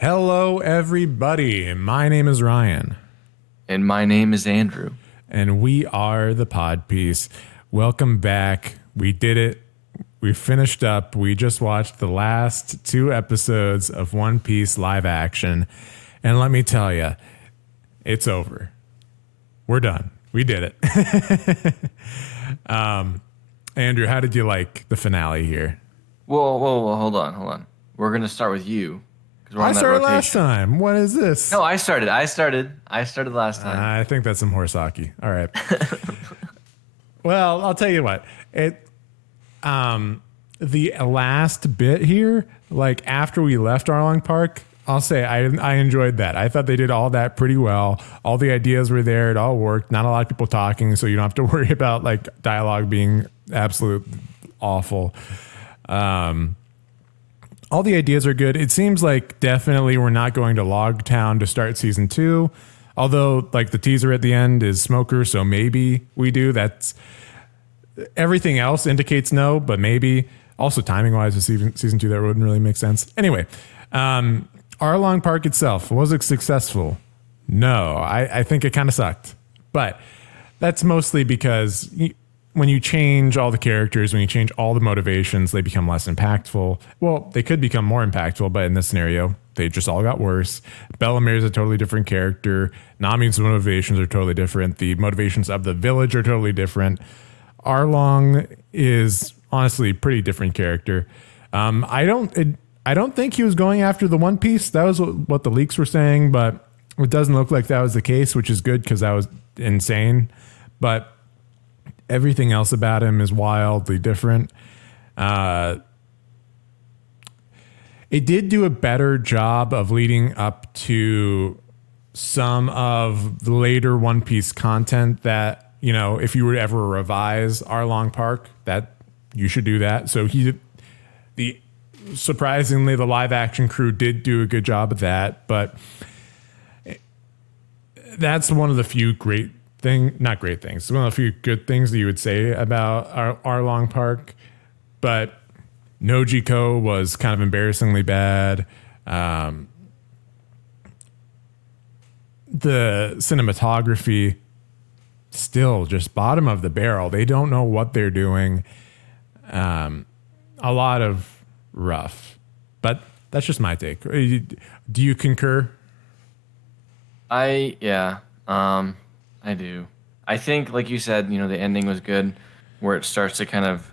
Hello, everybody. My name is Ryan, And my name is Andrew. and we are the Pod Piece. Welcome back. We did it. We finished up. We just watched the last two episodes of One Piece live action. And let me tell you, it's over. We're done. We did it. Andrew, how did you like the finale here? Whoa, hold on. We're gonna start with you because we're I on that started last rotation. time. What is this? No, I started last time. I think that's some horse hockey. All right. Well, I'll tell you what. The last bit here, like after we left Arlong Park, I'll say I enjoyed that. I thought they did all that pretty well. All the ideas were there. It all worked. Not a lot of people talking, so you don't have to worry about like dialogue being absolute awful. All the ideas are good. It seems like definitely we're not going to Log Town to start season 2. Although like the teaser at the end is Smoker, so maybe we do. That's everything else indicates no, but maybe. Also timing wise with season 2 that wouldn't really make sense. Anyway, Arlong Park itself, was it successful? No, I think it kind of sucked. But that's mostly because when you change all the characters, when you change all the motivations, they become less impactful. Well, they could become more impactful, but in this scenario, they just all got worse. Bellamere is a totally different character. Nami's motivations are totally different. The motivations of the village are totally different. Arlong is honestly a pretty different character. I don't think he was going after the One Piece. That was what the leaks were saying, but it doesn't look like that was the case, which is good because that was insane. But everything else about him is wildly different. It did do a better job of leading up to some of the later One Piece content that, you know, if you were to ever revise Arlong Park, that you should do that. So surprisingly, the live action crew did do a good job of that, but that's one of the few not great things. One of the few good things that you would say about Arlong Park, but Nojiko was kind of embarrassingly bad. The cinematography still just bottom of the barrel. They don't know what they're doing. A lot of rough, but that's just my take. Do you concur? I do. I think, like you said, the ending was good, where it starts to kind of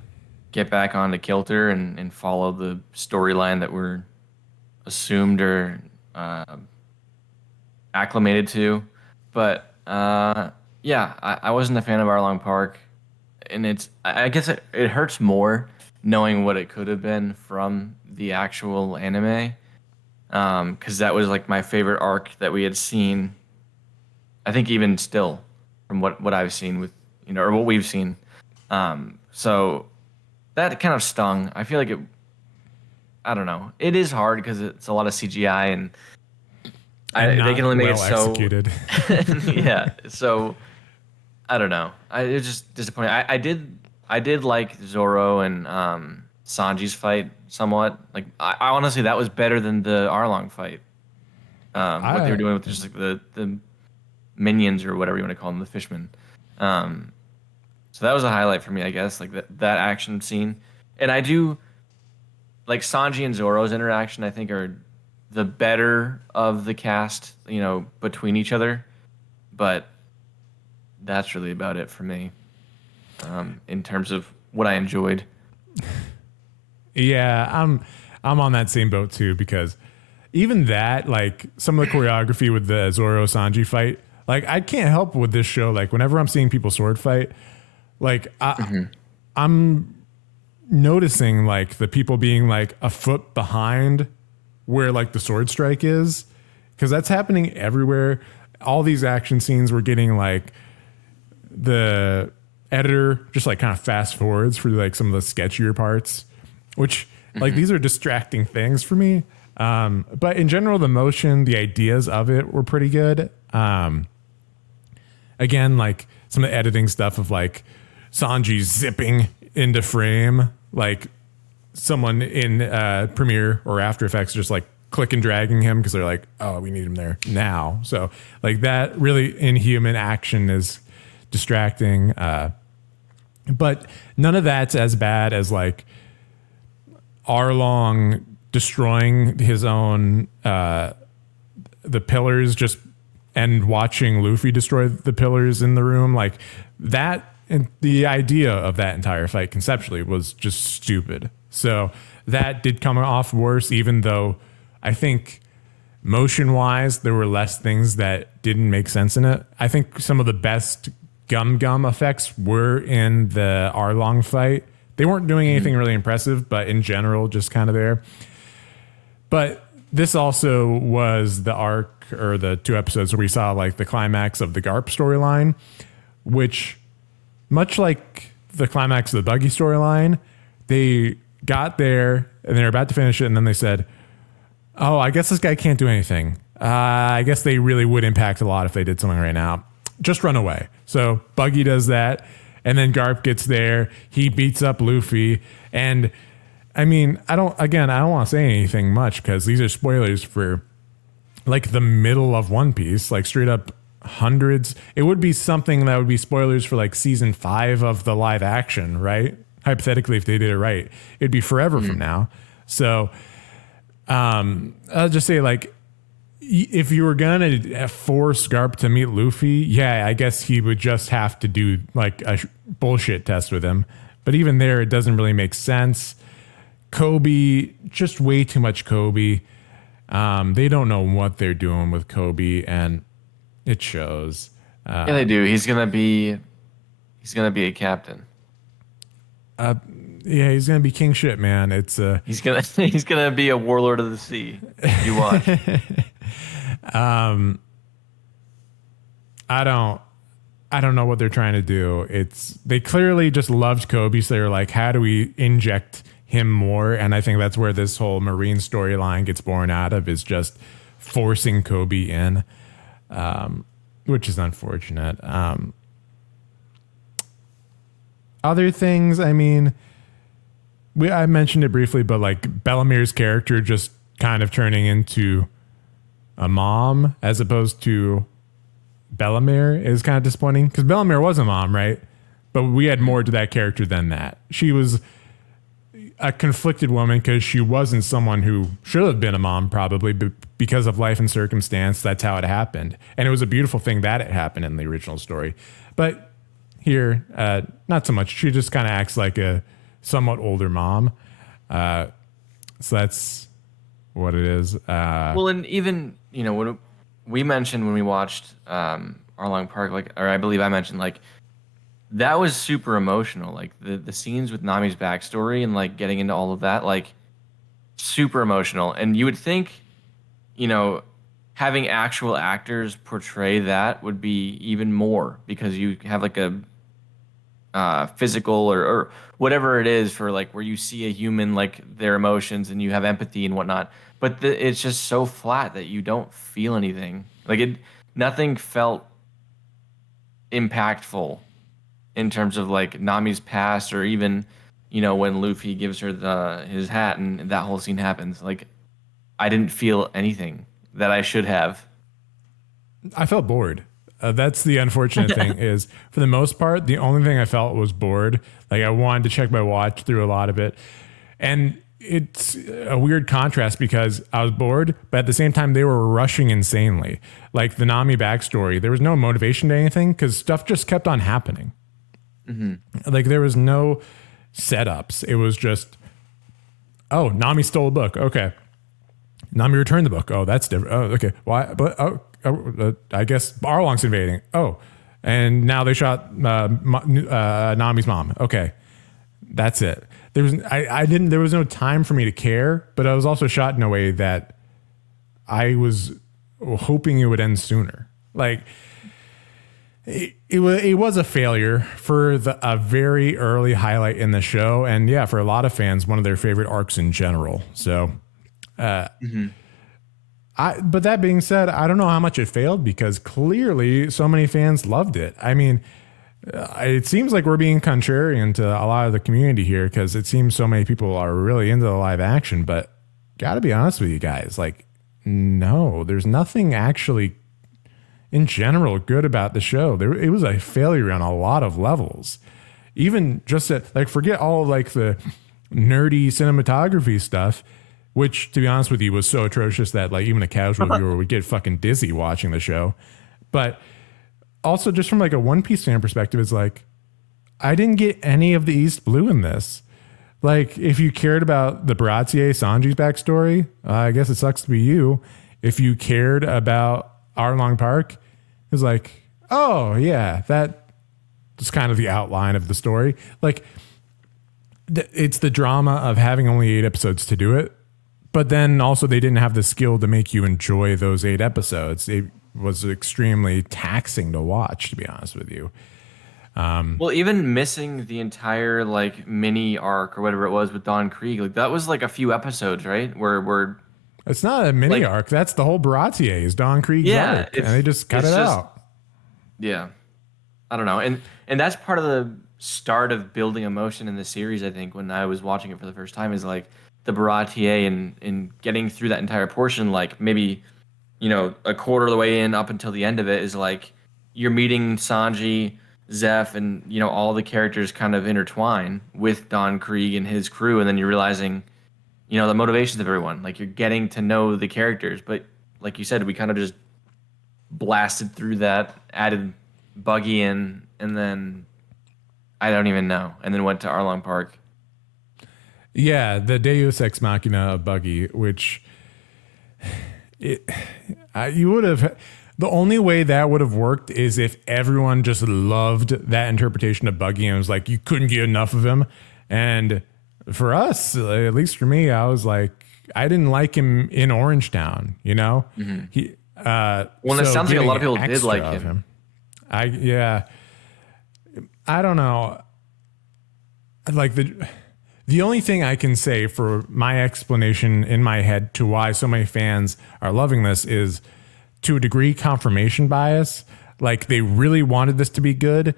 get back onto kilter and follow the storyline that we're assumed or acclimated to. But I wasn't a fan of Arlong Park, and I guess it hurts more knowing what it could have been from the actual anime, because that was like my favorite arc that we had seen. I think even still, from what I've seen with or what we've seen, so that kind of stung. I feel like it. I don't know. It is hard because it's a lot of CGI and they can only make it so executed. yeah. So I don't know. It was just disappointing. I did like Zoro and Sanji's fight somewhat. Like I honestly that was better than the Arlong fight. What they were doing with just like the minions or whatever you want to call them, the fishmen. So that was a highlight for me, I guess, like that action scene. And I do like Sanji and Zoro's interaction. I think are the better of the cast, between each other. But that's really about it for me, in terms of what I enjoyed. Yeah, I'm on that same boat too, because even that, like some of the choreography with the Zoro Sanji fight, like I can't help with this show. Like whenever I'm seeing people sword fight, like I'm noticing like the people being like a foot behind where like the sword strike is, because that's happening everywhere. All these action scenes were getting like the editor just like kind of fast forwards for like some of the sketchier parts, which like these are distracting things for me. But in general, the motion, the ideas of it were pretty good. Again, like some of the editing stuff of like Sanji zipping into frame, like someone in Premiere or After Effects just like click and dragging him because they're like, oh, we need him there now. So like that really inhuman action is distracting. But none of that's as bad as like Arlong destroying his own, the pillars just and watching Luffy destroy the pillars in the room. Like that, and the idea of that entire fight conceptually was just stupid. So that did come off worse, even though I think motion wise, there were less things that didn't make sense in it. I think some of the best gum effects were in the Arlong fight. They weren't doing anything really impressive, but in general, just kind of there. But this also was the arc or the 2 episodes where we saw like the climax of the Garp storyline, which much like the climax of the Buggy storyline, they got there and they're about to finish it. And then they said, oh, I guess this guy can't do anything. I guess they really would impact a lot if they did something right now. Just run away. So Buggy does that. And then Garp gets there. He beats up Luffy. And I mean, I don't want to say anything much because these are spoilers for like the middle of One Piece, like straight up hundreds. It would be something that would be spoilers for like season 5 of the live action, right? Hypothetically, if they did it right, it'd be forever from now. So I'll just say like, if you were going to force Garp to meet Luffy, yeah, I guess he would just have to do like a bullshit test with him. But even there, it doesn't really make sense. Kobe, just way too much Kobe. They don't know what they're doing with Kobe, and it shows. Yeah, they do. He's gonna be a captain. Yeah, he's gonna be king shit, man. It's he's gonna be a warlord of the sea. You watch. I don't know what they're trying to do. They clearly just loved Kobe, so they're like, how do we inject him more? And I think that's where this whole Marine storyline gets born out of, is just forcing Kobe in, which is unfortunate. Other things, I mean, I mentioned it briefly, but like Bellamir's character just kind of turning into a mom as opposed to Bellamere is kind of disappointing, because Bellamere was a mom, right? But we had more to that character than that. She was a conflicted woman because she wasn't someone who should have been a mom, probably, but because of life and circumstance, that's how it happened. And it was a beautiful thing that it happened in the original story. But here, not so much. She just kind of acts like a somewhat older mom. So that's what it is. Well, and even, when we mentioned when we watched Arlong Park, like, or I believe I mentioned, like, that was super emotional. Like the scenes with Nami's backstory and like getting into all of that, like super emotional. And you would think, having actual actors portray that would be even more, because you have like a physical or whatever it is for like where you see a human, like their emotions, and you have empathy and whatnot. But it's just so flat that you don't feel anything. Like nothing felt impactful in terms of like Nami's past, or even, when Luffy gives her his hat and that whole scene happens. Like, I didn't feel anything that I should have. I felt bored. That's the unfortunate thing, is for the most part, the only thing I felt was bored. Like, I wanted to check my watch through a lot of it. And it's a weird contrast because I was bored, but at the same time, they were rushing insanely. Like the Nami backstory, there was no motivation to anything because stuff just kept on happening. Mm-hmm. Like there was no setups. It was just, oh, Nami stole a book. Okay. Nami returned the book. Oh, that's different. Oh, okay. Why? But I guess Arlong's invading. Oh, and now they shot Nami's mom. Okay, that's it. There was no time for me to care, but I was also shot in a way that I was hoping it would end sooner. Like it was a failure for a very early highlight in the show, and yeah, for a lot of fans, one of their favorite arcs in general. So, but that being said, I don't know how much it failed, because clearly so many fans loved it. I mean, it seems like we're being contrarian to a lot of the community here, because it seems so many people are really into the live action, but gotta be honest with you guys. Like, no, there's nothing actually in general good about the show. It was a failure on a lot of levels. Even just like, forget all of like the nerdy cinematography stuff, which to be honest with you was so atrocious that like even a casual viewer would get fucking dizzy watching the show. But also just from like a One Piece fan perspective, it's like, I didn't get any of the East Blue in this. Like, if you cared about the Baratie Sanji's backstory, I guess it sucks to be you. If you cared about Arlong Park, it's like, oh yeah, that is kind of the outline of the story. Like, it's the drama of having only 8 episodes to do it, but then also they didn't have the skill to make you enjoy those 8 episodes. It was extremely taxing to watch, to be honest with you. Well, even missing the entire like mini arc or whatever it was with Don Krieg, like that was like a few episodes, right? Where it's not a mini like, arc. That's the whole Baratie is Don Krieg's arc, and they just cut it out. Yeah, I don't know, and that's part of the start of building emotion in the series. I think when I was watching it for the first time is like the Baratie and getting through that entire portion, like maybe a quarter of the way in up until the end of it is like you're meeting Sanji, Zeph, and all the characters kind of intertwine with Don Krieg and his crew, and then you're realizing the motivations of everyone. Like, you're getting to know the characters, but like you said, we kind of just blasted through that, added Buggy in, and then I don't even know, and then went to Arlong Park. Yeah, the Deus Ex Machina of Buggy, which you would have. The only way that would have worked is if everyone just loved that interpretation of Buggy and was like, you couldn't get enough of him. And for us, at least for me, I was like, I didn't like him in Orangetown, Mm-hmm. It sounds like a lot of people did like him. I don't know. Like the only thing I can say for my explanation in my head to why so many fans are loving this is, to a degree, confirmation bias. Like, they really wanted this to be good,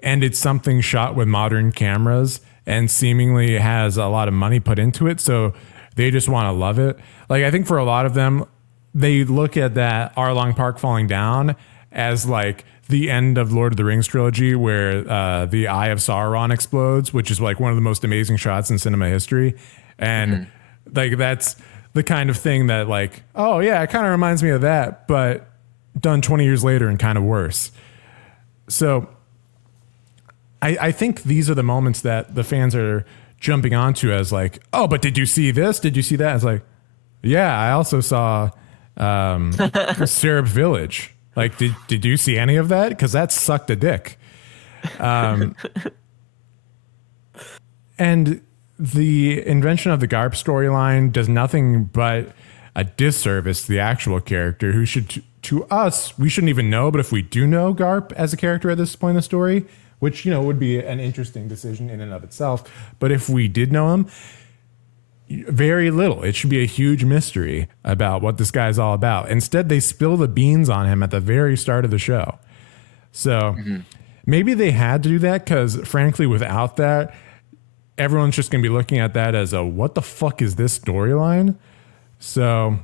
and it's something shot with modern cameras and seemingly has a lot of money put into it, so they just want to love it. Like, I think for a lot of them, they look at that Arlong Park falling down as like the end of Lord of the Rings trilogy, where the Eye of Sauron explodes, which is like one of the most amazing shots in cinema history. And like, that's the kind of thing that like, oh yeah, it kind of reminds me of that, but done 20 years later and kind of worse. So I think these are the moments that the fans are jumping onto as like, oh, but did you see this? Did you see that? It's like, yeah, I also saw Syrup Village. Like, did you see any of that? Because that sucked a dick. And the invention of the Garp storyline does nothing but a disservice to the actual character, who should, to us, we shouldn't even know. But if we do know Garp as a character at this point in the story, which, would be an interesting decision in and of itself. But if we did know him, very little. It should be a huge mystery about what this guy's all about. Instead, they spill the beans on him at the very start of the show. So maybe they had to do that because, frankly, without that, everyone's just going to be looking at that as a, what the fuck is this storyline? So,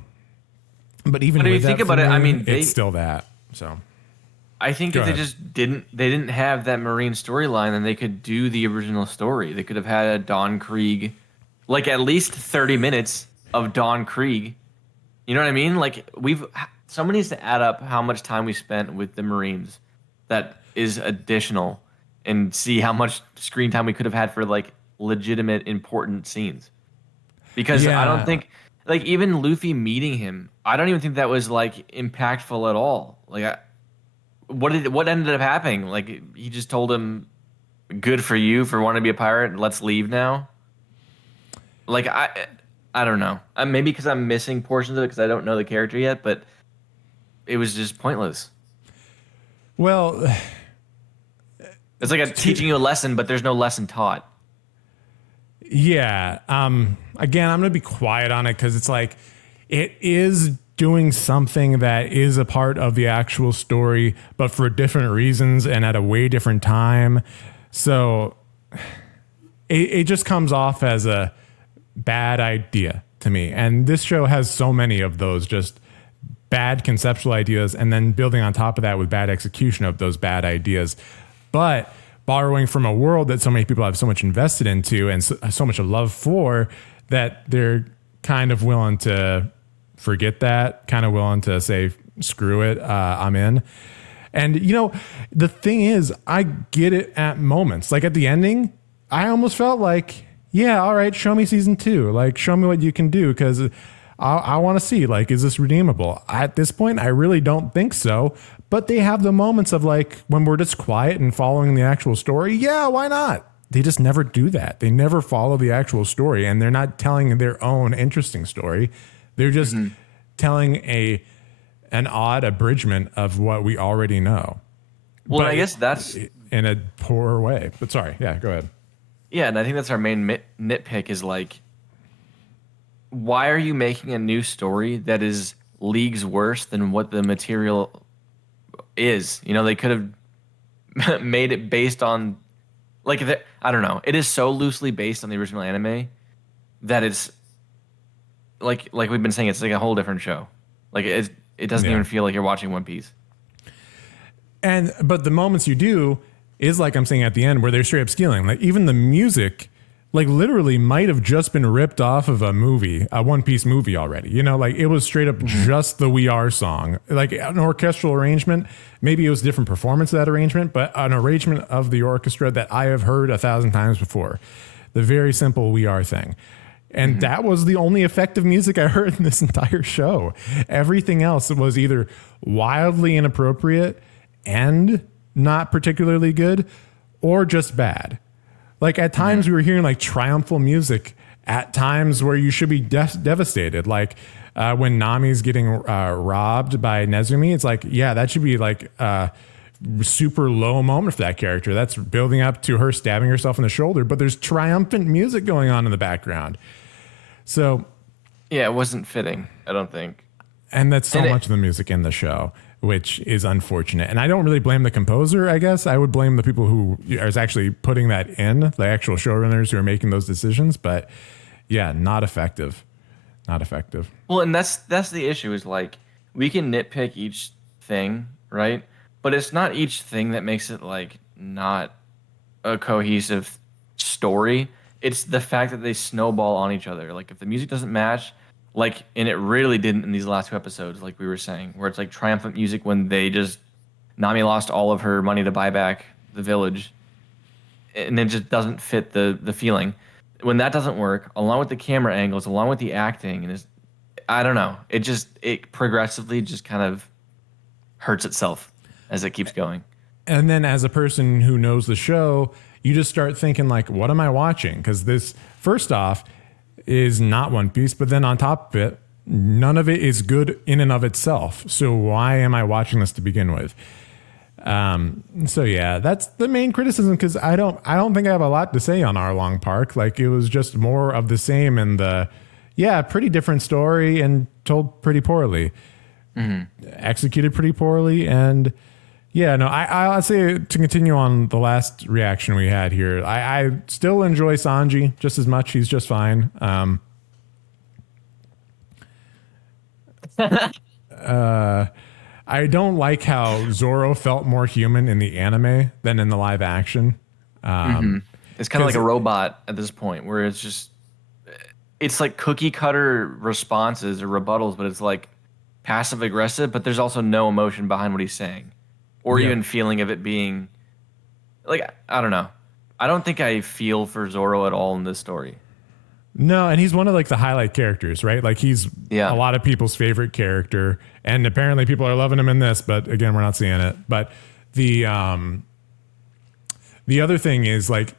but even if with you think about it, I mean, it's still that. So I think if they just didn't have that Marine storyline, then they could do the original story. They could have had a Don Krieg, like at least 30 minutes of Don Krieg. You know what I mean? Like, someone needs to add up how much time we spent with the Marines that is additional, and see how much screen time we could have had for like legitimate important scenes. Because I don't think, like, even Luffy meeting him, I don't even think that was like impactful at all. Like, what ended up happening? Like, he just told him, "Good for you for wanting to be a pirate. Let's leave now." Like, I don't know. Maybe because I'm missing portions of it because I don't know the character yet, but it was just pointless. Well, it's like teaching you a lesson, but there's no lesson taught. Yeah. Again, I'm going to be quiet on it because it's like, it is doing something that is a part of the actual story, but for different reasons and at a way different time. So it just comes off as a bad idea. to me. And this show has so many of those just bad conceptual ideas and then building on top of that with bad execution of those bad ideas. But borrowing from a world that so many people have so much invested into and so much of love for, that they're kind of willing to forget that, kind of willing to say, screw it, I'm in. And, you know, the thing is, I get it at moments. Like at the ending, I almost felt like, yeah, all right, show me season 2. Like, show me what you can do, because I want to see, like, is this redeemable? At this point, I really don't think so. But they have the moments of, like, when we're just quiet and following the actual story. Yeah, why not? They just never do that. They never follow the actual story, and they're not telling their own interesting story. They're just telling an odd abridgment of what we already know. Well, But I guess that's in a poor way. But sorry, yeah, go ahead. yeah, and I think that's our main nitpick is like, why are you making a new story that is leagues worse than what the material is? You know, they could have made it based on like I don't know. It is so loosely based on the original anime that it's like we've been saying, it's like a whole different show. Like it doesn't Yeah. even feel like you're watching One Piece. But the moments you do is like I'm saying at the end where they're straight up stealing. Like even the music, like literally might have just been ripped off of a movie, a One Piece movie already. You know, like it was straight up just the We Are song, like an orchestral arrangement. Maybe it was a different performance of that arrangement, but an arrangement of the orchestra that I have heard 1,000 times before. The very simple We Are thing. And that was the only effective music I heard in this entire show. Everything else was either wildly inappropriate and not particularly good, or just bad. Like at times we were hearing like triumphal music at times where you should be devastated. Like when Nami's getting robbed by Nezumi, it's like, yeah, that should be like a super low moment for that character. That's building up to her stabbing herself in the shoulder, but there's triumphant music going on in the background. So Yeah, it wasn't fitting, I don't think. and that's so And much of the music in the show, which is unfortunate. And I don't really blame the composer, I guess. I would blame the people who are actually putting that in, the actual showrunners who are making those decisions. But yeah, not effective. Not effective. Well, and that's the issue is like we can nitpick each thing, right? But it's not each thing that makes it like not a cohesive story. It's the fact that they snowball on each other. Like if the music doesn't match, like, and it really didn't in these last 2 episodes, like we were saying, where it's like triumphant music when they just Nami lost all of her money to buy back the village, and it just doesn't fit the feeling. When that doesn't work, along with the camera angles, along with the acting, and I don't know, it progressively just kind of hurts itself as it keeps going. And then as a person who knows the show, you just start thinking like, what am I watching? Because this, first off, is not One Piece, but then on top of it, none of it is good in and of itself. So why am I watching this to begin with? So yeah, that's the main criticism, because I don't think I have a lot to say on Arlong Park. Like it was just more of the same, and pretty different story and told pretty poorly, executed pretty poorly, and yeah, no, I'll say to continue on the last reaction we had here. I still enjoy Sanji just as much. He's just fine. I don't like how Zoro felt more human in the anime than in the live action. It's kind of like a robot at this point, where it's like cookie cutter responses or rebuttals, but it's like passive aggressive, but there's also no emotion behind what he's saying, or Yeah. even feeling of it being like, I don't know. I don't think I feel for Zoro at all in this story. No, and he's one of like the highlight characters, right? Like he's Yeah. a lot of people's favorite character, and apparently people are loving him in this, but again, we're not seeing it. But the other thing is like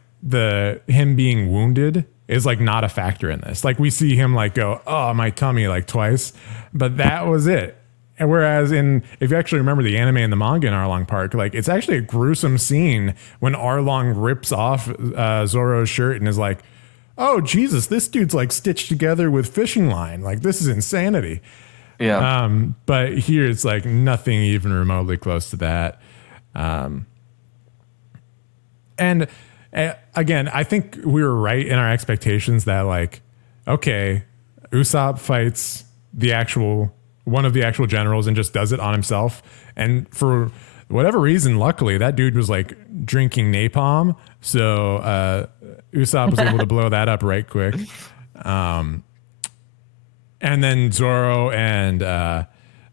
him being wounded is like not a factor in this. Like we see him like go, "Oh, my tummy," like twice, but that was it. And whereas if you actually remember the anime and the manga in Arlong Park, like it's actually a gruesome scene when Arlong rips off Zoro's shirt and is like, "Oh Jesus, this dude's like stitched together with fishing line. Like this is insanity." Yeah. But here it's like nothing even remotely close to that. And again, I think we were right in our expectations that like, okay, Usopp fights one of the actual generals and just does it on himself. And for whatever reason, luckily that dude was like drinking napalm. So Usopp was able to blow that up right quick. And then Zoro and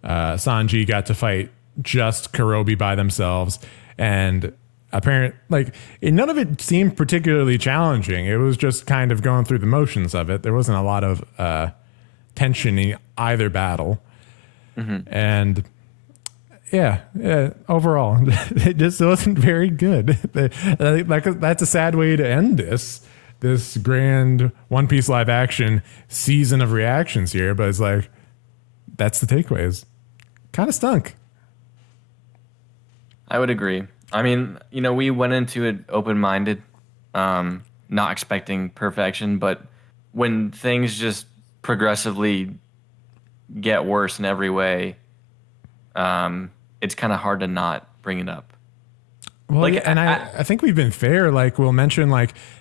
Sanji got to fight just Kurobi by themselves. And none of it seemed particularly challenging. It was just kind of going through the motions of it. There wasn't a lot of tension in either battle. Mm-hmm. And yeah, overall, it just wasn't very good. That's a sad way to end this grand One Piece live action season of reactions here. But it's like, that's the takeaways. Kind of stunk. I would agree. I mean, we went into it open-minded, not expecting perfection, but when things just progressively get worse in every way, it's kind of hard to not bring it up. Well, I think we've been fair. Like, we'll mention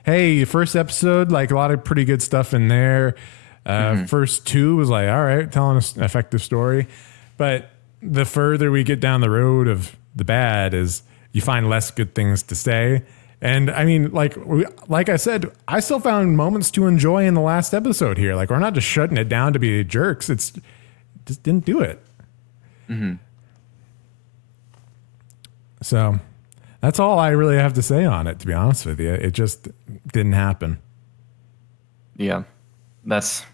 hey, first episode, a lot of pretty good stuff in there. First two was all right, telling us an effective story. But the further we get down the road of the bad is you find less good things to say. And I mean, like I said, I still found moments to enjoy in the last episode here. We're not just shutting it down to be jerks. It's just didn't do it. Mm-hmm. So that's all I really have to say on it, to be honest with you. It just didn't happen. Yeah, that's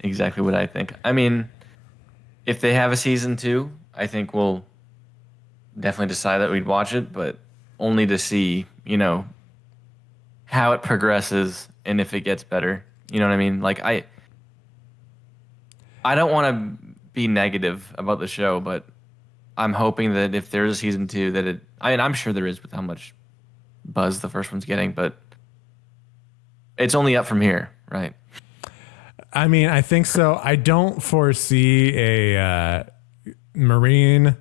exactly what I think. I mean, if they have a season 2, I think we'll definitely decide that we'd watch it, but only to see, how it progresses and if it gets better. You know what I mean? I don't want to be negative about the show, but I'm hoping that if there is a season 2, I'm sure there is with how much buzz the first one's getting, but it's only up from here, right? I mean, I think so. I don't foresee a Marine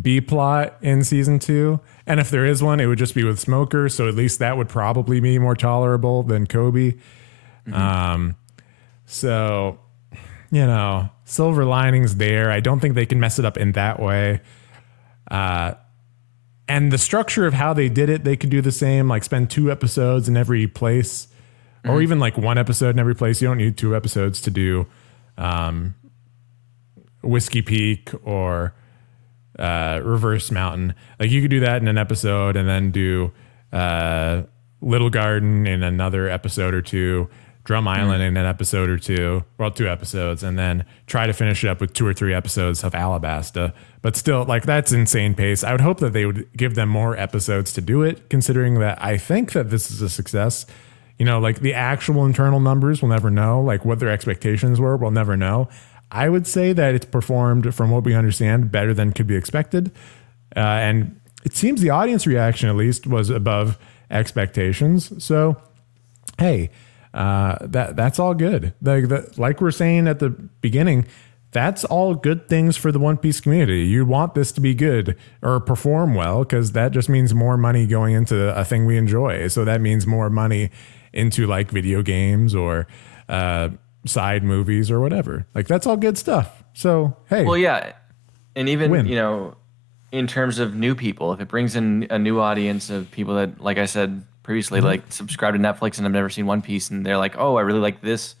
B plot in season 2. And if there is one, it would just be with Smoker. So at least that would probably be more tolerable than Kobe. Mm-hmm. So, silver linings there. I don't think they can mess it up in that way. And the structure of how they did it, they could do the same, spend 2 episodes in every place, or even 1 episode in every place. You don't need 2 episodes to do Whiskey Peak or Reverse Mountain. You could do that in an episode and then do Little Garden in another episode or 2, Drum Island in an episode or 2, 2 episodes, and then try to finish it up with 2 or 3 episodes of Alabasta. But still, that's insane pace. I would hope that they would give them more episodes to do it, considering that I think that this is a success. The actual internal numbers, we'll never know. What their expectations were, we'll never know. I would say that it's performed, from what we understand, better than could be expected. And it seems the audience reaction, at least, was above expectations. So, hey, that's all good. Like we're saying at the beginning, that's all good things for the One Piece community. You want this to be good or perform well, because that just means more money going into a thing we enjoy. So that means more money into video games or side movies or whatever. That's all good stuff. So, hey. Well, yeah. And even, in terms of new people, if it brings in a new audience of people that, like I said previously, subscribe to Netflix and have never seen One Piece, and they're like, oh, I really like this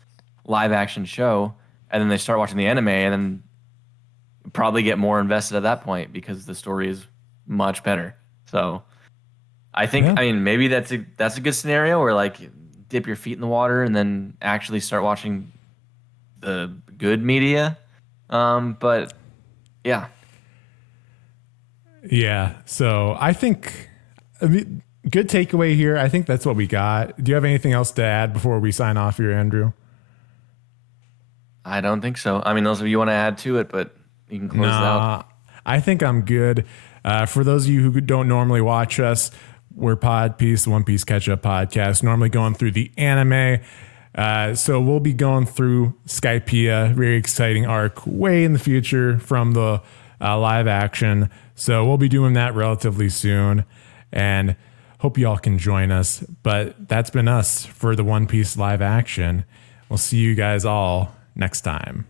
live action show. And then they start watching the anime and then probably get more invested at that point because the story is much better. So I think, maybe that's a good scenario where dip your feet in the water and then actually start watching the good media. But yeah. Yeah. So I think good takeaway here. I think that's what we got. Do you have anything else to add before we sign off here, Andrew? I don't think so. I mean, those of you want to add to it, but you can close it out. I think I'm good. For those of you who don't normally watch us, we're Pod Piece, the One Piece Catch-Up podcast, normally going through the anime. So we'll be going through Skypiea, very exciting arc way in the future from the live action. So we'll be doing that relatively soon, and hope you all can join us. But that's been us for the One Piece live action. We'll see you guys all next time.